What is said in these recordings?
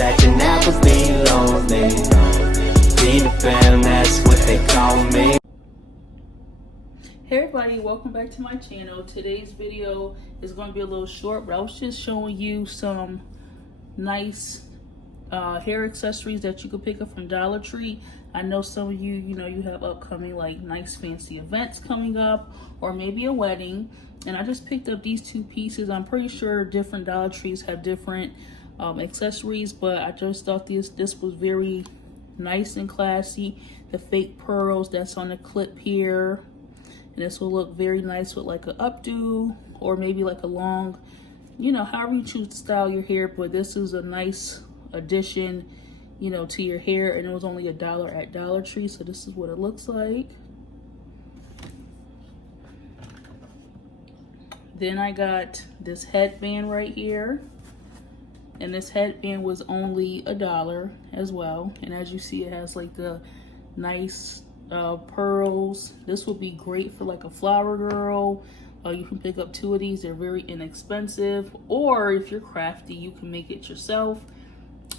Stacking apples, be lonely. Feed the fam, that's what they call me. Hey everybody, welcome back to my channel. Today's video is going to be a little short, but I was just showing you some nice hair accessories that you could pick up from Dollar Tree. I know some of you, you have upcoming like nice fancy events coming up, or maybe a wedding, and I just picked up these two pieces. I'm pretty sure different Dollar Trees have different accessories, but I just thought this was very nice and classy. The fake pearls that's on the clip here, and this will look very nice with like an updo or maybe like a long, however you choose to style your hair. But this is a nice addition, to your hair, and it was only $1 at Dollar Tree. So this is what it looks like. Then I got this headband right here, and this headband was only $1 as well. And as you see, it has like the nice pearls. This would be great for like a flower girl. You can pick up 2 of these. They're very inexpensive, or if you're crafty, you can make it yourself.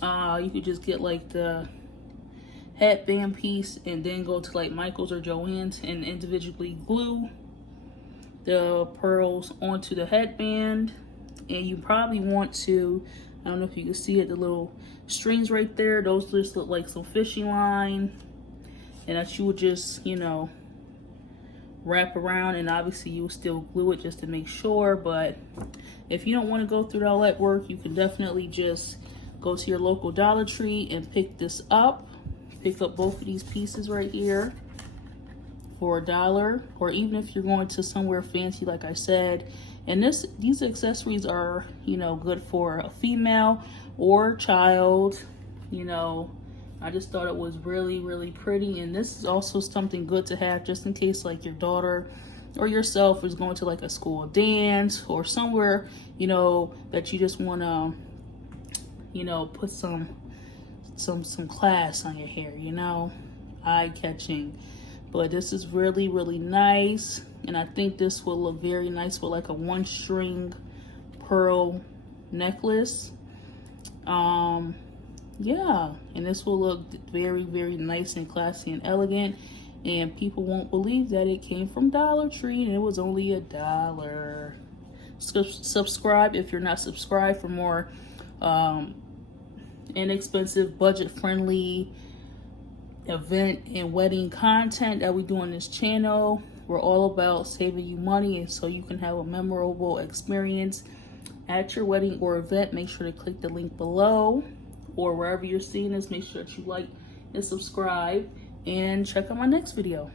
You could just get like the headband piece and then go to like Michael's or Joann's and individually glue the pearls onto the headband. And you probably want to, I don't know if you can see it, the little strings right there, those just look like some fishing line, and that you would just, wrap around, and obviously you will still glue it just to make sure. But if you don't want to go through all that work, you can definitely just go to your local Dollar Tree and pick this up. Pick up both of these pieces right here for $1, or even if you're going to somewhere fancy, like I said. And these accessories are, good for a female or child. I just thought it was really, really pretty. And this is also something good to have just in case like your daughter or yourself is going to like a school dance or somewhere, that you just want to, put some class on your hair, eye-catching. But this is really, really nice, and I think this will look very nice with like a 1-string pearl necklace. Yeah, and this will look very, very nice and classy and elegant, and people won't believe that it came from Dollar Tree and it was only $1. Subscribe if you're not subscribed for more inexpensive, budget-friendly event and wedding content that we do on this channel. We're all about saving you money, and so you can have a memorable experience at your wedding or event. Make sure to click the link below, or wherever you're seeing this, make sure that you like and subscribe, and check out my next video.